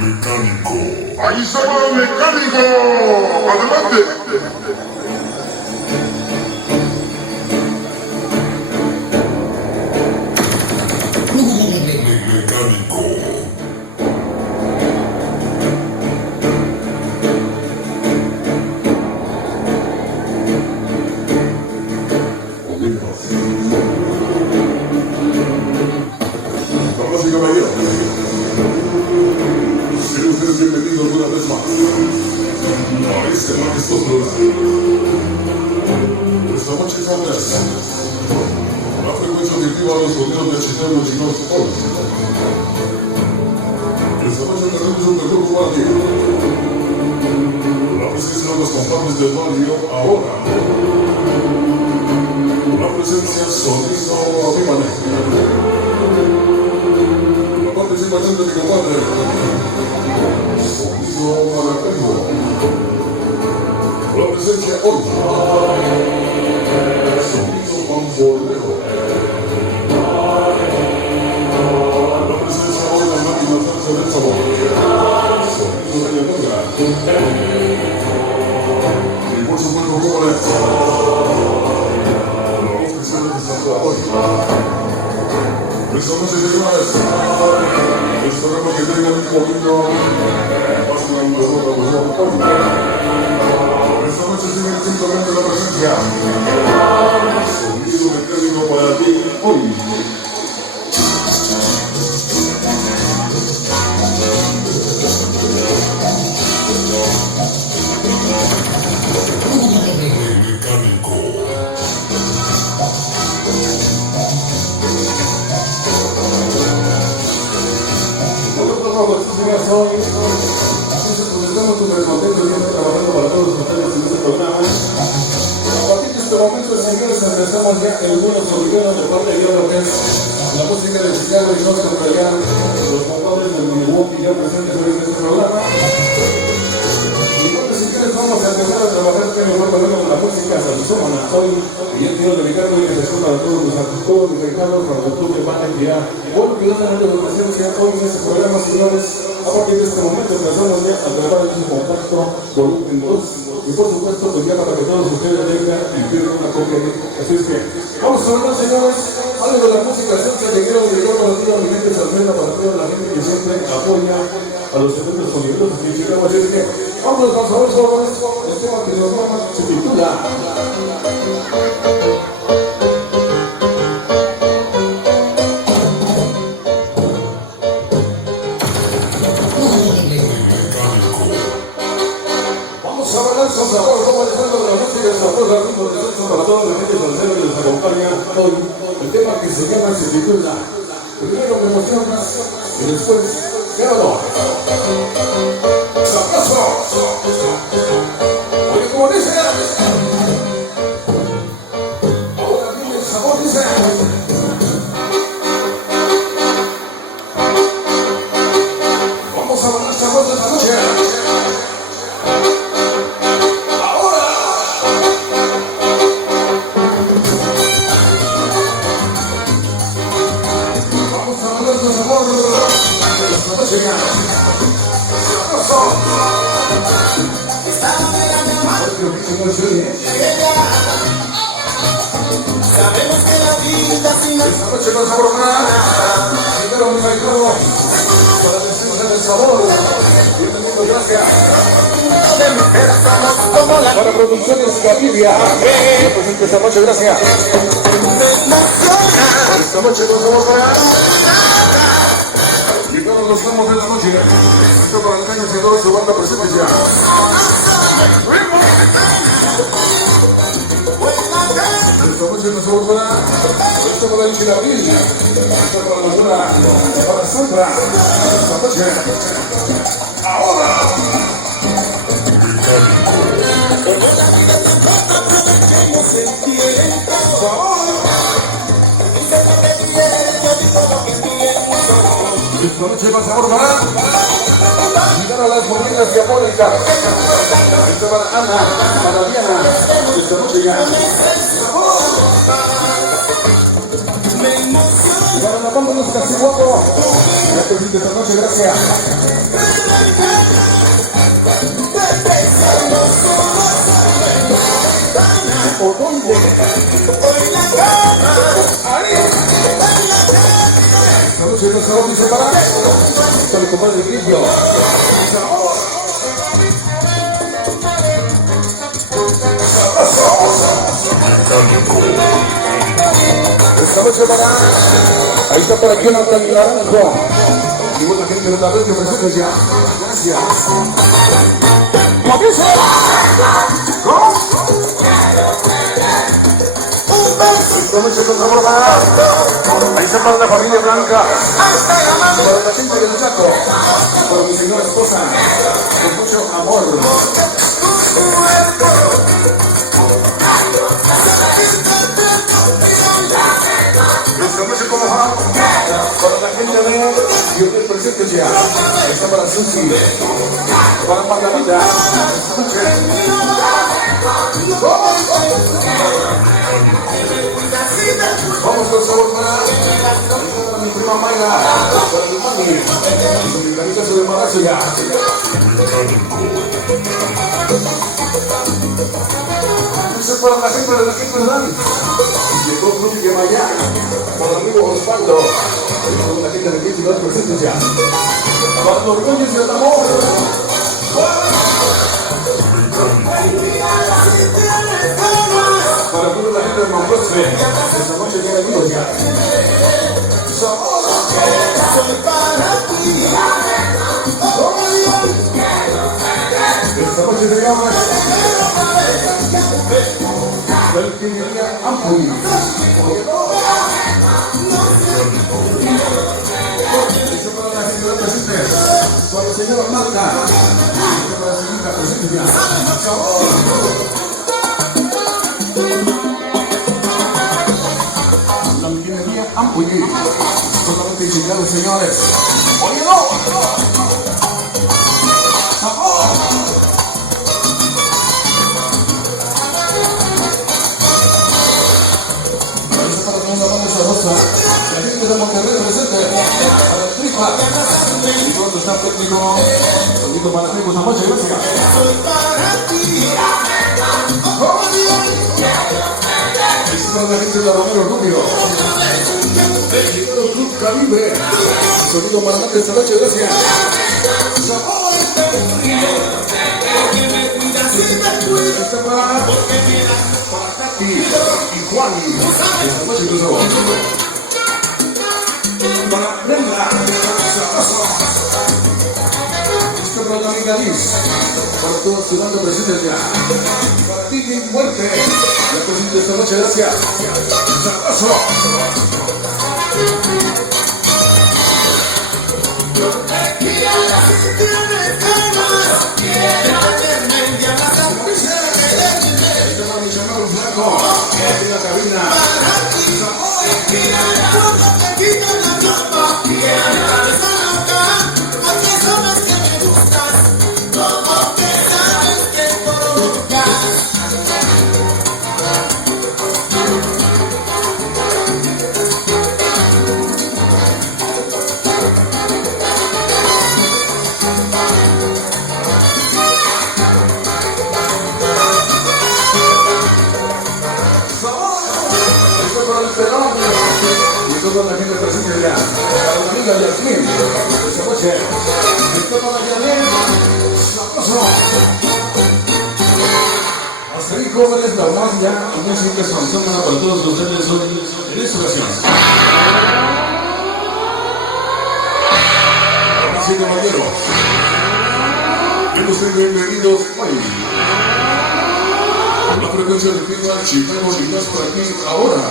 Mecánico. Ahí estaba el mecánico. Adelante. Mecánico. Damas y caballeros, sean ustedes bienvenidos una vez más a este majestuoso lugar. Esta noche establece la frecuencia auditiva de los sonidos de Chitano Chinos hoy. Esta noche tenemos un mejor guardia. La presencia de los compadres del barrio ahora. La presencia sonido a mi manera. La participación de mi compadre. Sonido Maracaibo. La presencia hoy. Sonido Pambolero. La presencia hoy de la máquina salsa del sabor. Sonido de Yamuga. Y por supuesto, ¿cómo es? La voz que se necesita hoy. Esta noche, señores, esperamos que tengan un poquito más de la mejor hoy. Esta noche siguen simplemente la presencia. Sonido mecánico para ti hoy. Mecánico. Hoy estamos súper contentos de estar trabajando para todos ustedes en este programa. A partir de este momento, señores, empezamos ya el vuelo solidario de parte de lo que es la música de Chicago y Norte allá, los compadres de Milwaukee ya presentes hoy en este programa. Y bueno, si quieres, vamos a empezar a trabajar que mejor valor con la música salsona hoy. Y yo quiero dedicar hoy en especial para todos los artistas mexicanos, para los clubes que van a enviar. Bueno, que dan la educación que hoy en este programa, señores. A partir de este momento empezamos ya a grabar en un compacto volumen 2 y por supuesto pues ya para que todos ustedes vengan y pierdan una copia de esto. Así es que vamos a hablar, señores, algo de la música salsa que quiero dedicar para toda mi gente salsera, para toda la gente que siempre apoya a los eventos sonideros que Chicago. Así es que vamos a ver jóvenes, el tema que nos llama se titula para toda la gente salsera que les acompaña hoy. El tema que se llama se titula Primero me emociona y después ganador. ¡Sabroso! Oye, como dice, ahora viene el sabor, dice. Vamos a bailar sabor de esta noche. Sabemos que la vida sin la esta noche no sabor nada. Primero mi maestro para decirles el sabor. Bienvenido, gracias. de mujer somos como la Para Producciones Gaviria. Presente esta noche, gracias. Esta noche no sabor nada. Y todos los estamos de la noche. Esto para el caño y toda su banda presente ya. Esta noche no sabor nada. Esto para el Chilabril. Esto para la Luna. Para Sandra. Esta noche. Ahora. Esta noche va sabor para llegar a las monedas diabólicas. Esta para Ana, para Diana. Esta noche ya. me emociona. Para la banda de Castiguapo, ya te invito esta noche, gracias. ¿O dónde? Hoy la cama, Ahí. Esta noche no se va a separar. Está el compadre Grillo. Esta noche para. Ahí está para Jonathan Naranjo. Y buena gente de la red que presenta ya. Gracias. ¡Moviese! Esta noche con sabor para. Ahí está para la familia Blanca. Para la gente del Chaco. Para mi señora esposa. Con mucho amor. Esta noche como va. Para la gente de Dios les presente ya. Ahí está para Susi. Para Margarita. Esta noche. Vamos con sabor para mi prima Mayra, para mi mami, y mi camisa se embarazo ya. Eso es para la gente de la gente de Dani, y todo el grupo de Maya, para el amigo Osvaldo, y para la gente de Cristo y los presentes ya. Para los reyes y el amor. Para toda la gente de Monfostre, esta noche viene amigos ya. soy para ti. Esta noche te llamas el que venía Ampuli. Eso para la gente de presente, para la señora Marta, para la señorita presente ya. La ingeniería Ampuli, solamente llegaron señores. ¡Oye, no! La gente de Monterrey presente para el Tripa y pronto está técnico sonido para ti, pues noche, gracias. Soy para ti. Esta es la gente de Romero Rubio, el Club Caribe, sonido marcante esta noche, gracias. Esta para Tati y Juan, esta noche incluso. Para Brenda, esto para la amiga Liz, para todos los estudiantes presentes ya, para ti bien fuerte, ya presente esta noche, gracias. Sabroso. Esto para mis hermanos Blanco, en la cabina. Toda la gente presente ya, para la amiga Yasmin, esta noche, esto para Yasmin, sabroso. Hasta ahí, jóvenes, la más ya, muy simple canción para todos ustedes en esta ocasión. Damas y caballeros, sean bienvenidos hoy a la frecuencia de Piedra Chicago y más por aquí ahora.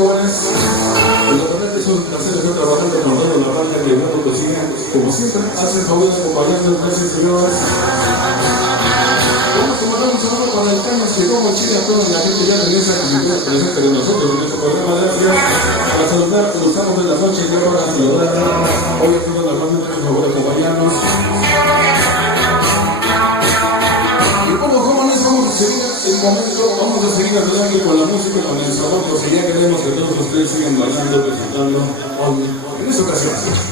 Jóvenes, los es un placer estar trabajando con toda la banda siempre, hace el favor de acompañarnos, gracias señores. Vamos a mandar un saludo para el Cañas que como Chile a toda la gente ya en esa actividad presente de nosotros en este programa. Gracias. Para saludar, estamos en la noche y ahora a saludar. Hoy a todas las bandas, por favor, acompañarnos. Y bueno, jóvenes, vamos a seguir el momento, vamos a seguir adelante con la música, con el sabor, porque ya queremos que todos ustedes sigan bailando, disfrutando en esta ocasión.